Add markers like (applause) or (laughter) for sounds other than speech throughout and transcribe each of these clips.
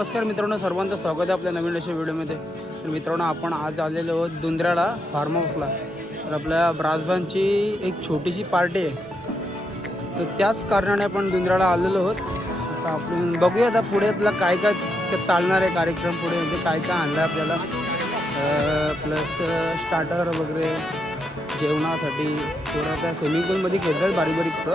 नमस्कार मित्रांनो सर्वांचं स्वागत आहे आपल्या नवीन अशा व्हिडिओमध्ये. तर मित्रांनो आपण आज आलेलो आहोत दुंद्र्याला फार्म हाऊसला तर आपल्या ब्राजबांची एक छोटीशी पार्टी आहे. तर त्याच कारणाने आपण दुंद्र्याला आलेलो आहोत. आता आपण बघूया आता पुढे आपला काय काय चालणार आहे कार्यक्रम पुढे म्हणजे काय काय आणलं आहे आपल्याला. प्लस स्टार्टर वगैरे जेवणासाठी थोडं त्या स्विमिंग पूलमध्ये खेळतात बारीक बारीक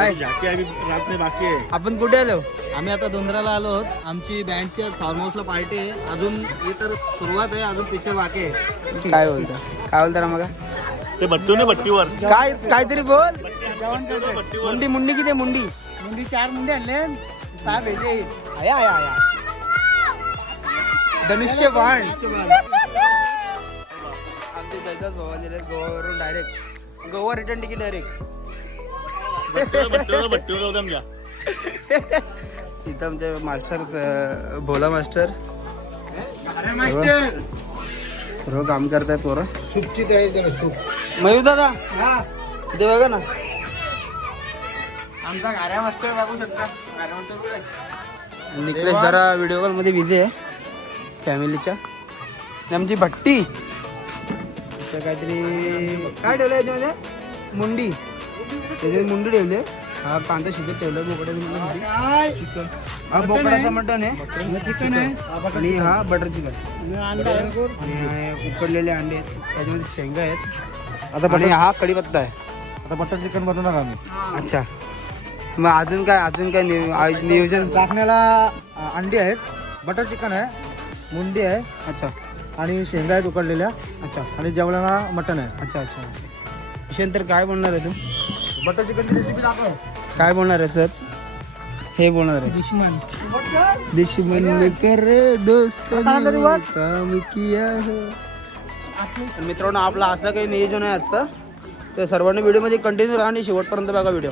हाय. बाकी आहे रात नाही बाकी आहे. आपण कुठे आलो? आम्ही आता दोंदराला आलो आहोत. आमची बँडची आज फार्म हाऊसला पार्टी आहे. अजून ही तर सुरुवात आहे अजून पिक्चर बाकी आहे. काय बोलता? काय बोलता मग? ते भट्टू ने भट्टीवर काय काहीतरी बोल. मुंडी मुंडी किती आहे, मुंडी. मुंडी चार मुंडे आणले. सहा भेजे. आया आया आया धनुष्य बाण. आमचे जयदास भाऊ आलेले आहेत. गोवावरून direct Goa return ticket direct इथं आमचे मास्टर भोला मास्टर. सर्व- सर्व काम करतायत पोरं. सूपची तयारी करा सूप मयूर दादा? इथे बघा ना. आमचा गाड्या मास्टर बघू शकता. निकलेश जरा व्हिडिओ कॉलमध्ये बिझी आहे. फॅमिलीच्या. आमची भट्टी. काहीतरी काय ठेवलं याच्यामध्ये? मुंडी. त्याच्यात मुंडी ठेवली आहे. हा कांदा शिकत ठेवलं बोकड्या चिकन. हा बोकडाचा मटन आहे. चिकन आहे. आणि हा बटर चिकन. आणि उकडलेले अंडे आहेत. त्याच्यामध्ये शेंगा आहेत. आता आणि हा कढीपत्ता आहे. आता बटर चिकन बनवणार आम्ही. अच्छा. मग अजून काय अजून काय नियोजन? चाकण्याला अंडी आहेत. बटर चिकन आहे. मुंडी आहे. अच्छा. आणि शेंगा आहेत उकडलेल्या. अच्छा. आणि जेवणाला मटन आहे. अच्छा अच्छा. किशन तर काय बोलणार आहे तू? बटर चिकनची रेसिपी दाखव. काय बोलणार आहे सर हे बोलणार आहे. दुश्मन दुश्मन कर दोस्त काम किया है. तर मित्रांनो आपला असं काही नियोजन आहे आजचा. तर सर्वांनी व्हिडिओमध्ये कंटिन्यू राहा आणि शेवटपर्यंत बघा व्हिडिओ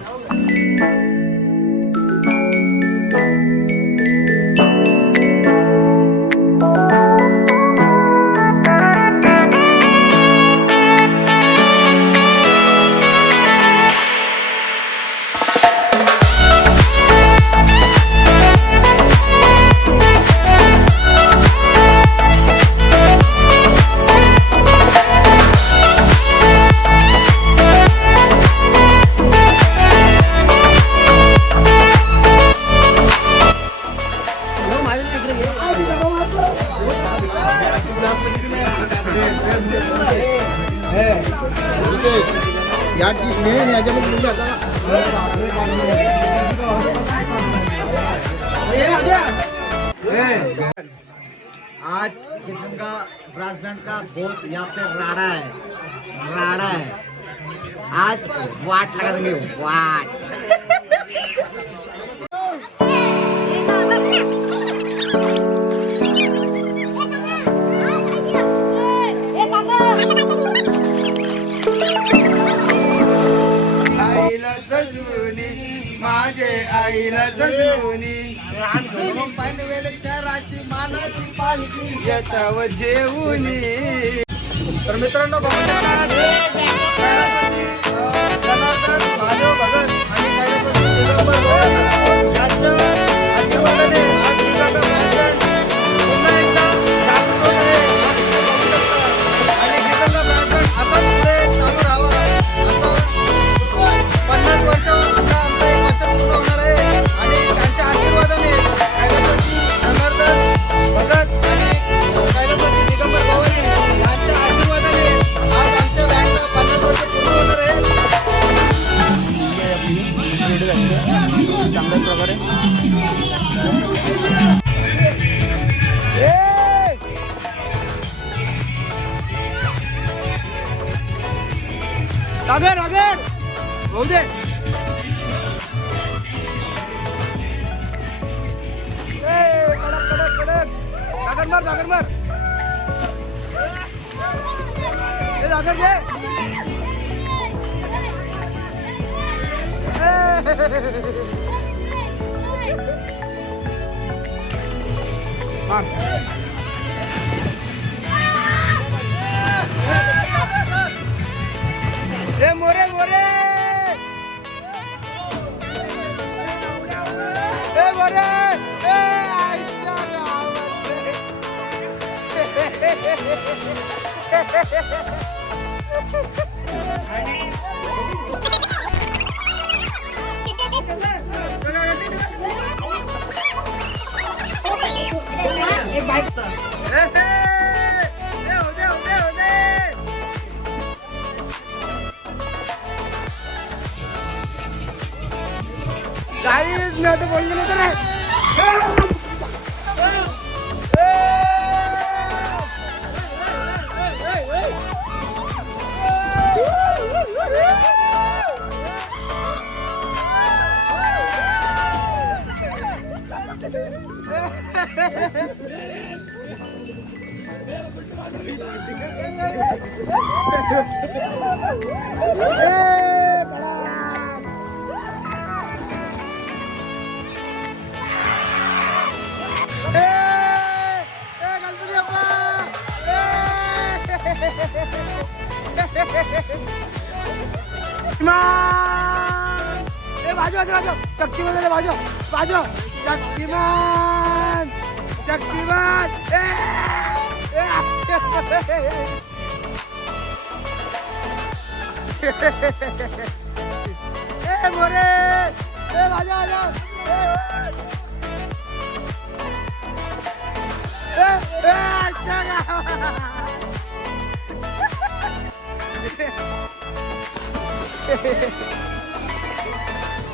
आज किचन का ब्रास बैंड का बहुत यहाँ पे राड़ा है राड़ा है। आज वाट लगा देंगे, वाट। आईला सजवणी शहराची मानाची पालखी येताव जेवणी तर मित्रांनो अगर अगर होऊ दे. कडक कडक कडक. जागर (laughs) मार जागर मार. ए जागर घे मार. morê, morê! Ei, morê! Ei, ai, Hey, hey, hey. Guys না তো বলবি না Hey! 작지만 내 맞아 맞아 맞아. 작지만 내 맞아. 맞아. 작지만. 작지만. 에 모래? 에 맞아 맞아. 에 에, 에, 에, 에, 에,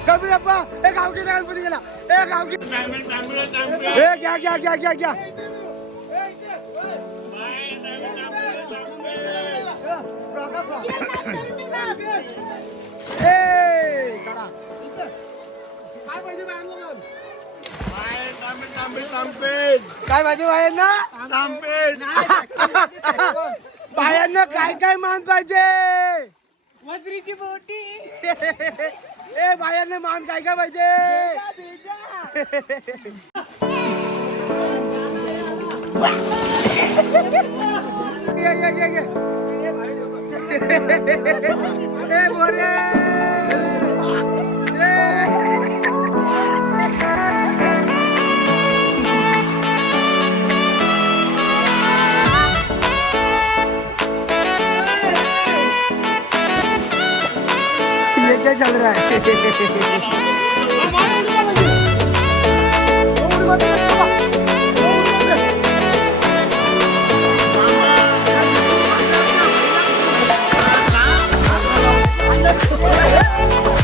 गणपती बाप्पा हे गावकी गणपती गेला. ए गावकी हे घ्या घ्या घ्या घ्या घ्या. ए काय पाहिजे बाहेर काय पाहिजे बायांना? बायांना काय काय मान पाहिजे? वजरीची बोटी. ए बायांना मान काय काय पाहिजे? चल रहा है Let's.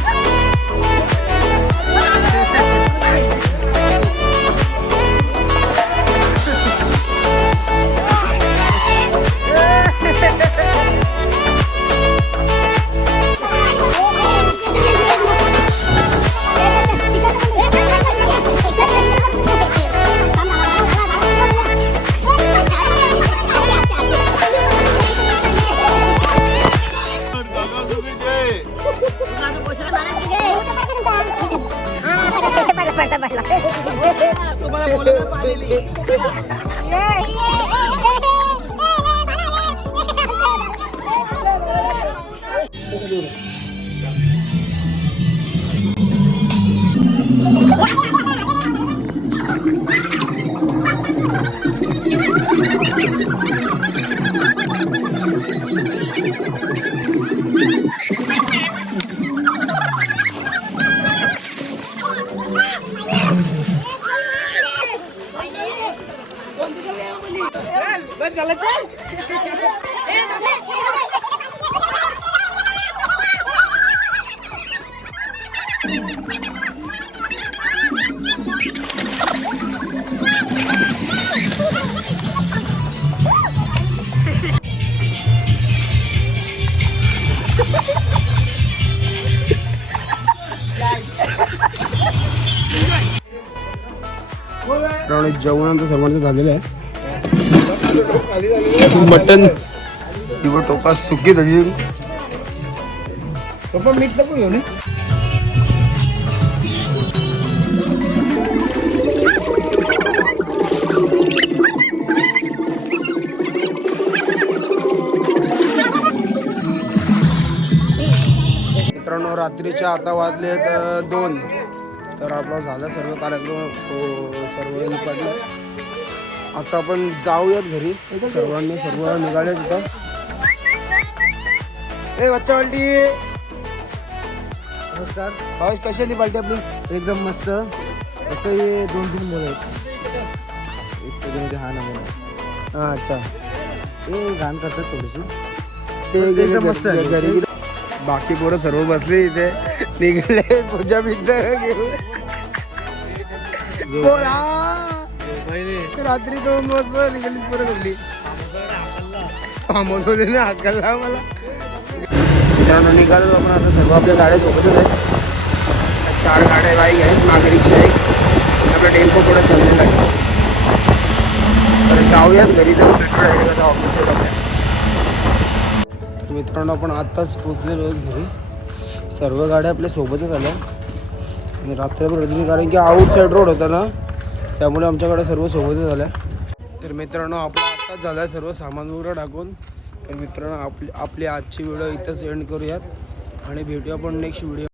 জ্বালাতে कारण जेवणाचं सर्वांचं झालेलं आहे मटन. किंवा टोका सुकी त्याची पप्पा मीठ नको घेऊन मित्रांनो रात्रीच्या आता वाजले आहेत दोन. तर आपला झाला सर्व कार्यक्रम. हो, सर्व आता आपण जाऊयात घरी. सर्वांनी सर्व निघाले तिथं ए बच्चा पालटी नमस्कार. पाऊस कशी आली पालटी आपली? एकदम मस्त. असं हे दोन तीन मुलं आहेत. एक त्याच्यामध्ये हा नंबर हा अच्छा. ते घाण करतात थोडीशी. ते एकदम मस्त घरी-. बाकी पोरं सर्व बसले इथे. निघाले. पूजा पिझ्झा घेऊन. रात्री दोन वाजता निघाली परत सगळी आमोसोलीने हाकलला मला मित्रांनो निघालो आपण आता सर्व आपल्या गाड्या सोबतच आहेत. चार गाड्या बाईक आहेत मागे रिक्षा आहे. आपला टेम्पो पुढे चाललेला आहे. तर जाऊयात घरी जाऊन पेट्रोल आहे का आपल्या मित्रांनो आपण आत्ताच पोचलेलो घरी. सर्व गाड्या आपल्या सोबतच आल्या. आणि रात्रभर कारण की आउट साईड रोड होता ना त्यामुळे आमच्याकडे सर्व सोबतच झाल्या. तर मित्रांनो आपला आत्ताच झाला सर्व सामान वगैरे टाकून. तर मित्रांनो आपली आपली आजची व्हिडिओ इथंच एंड करूयात. आणि भेटूया आपण नेक्स्ट व्हिडिओ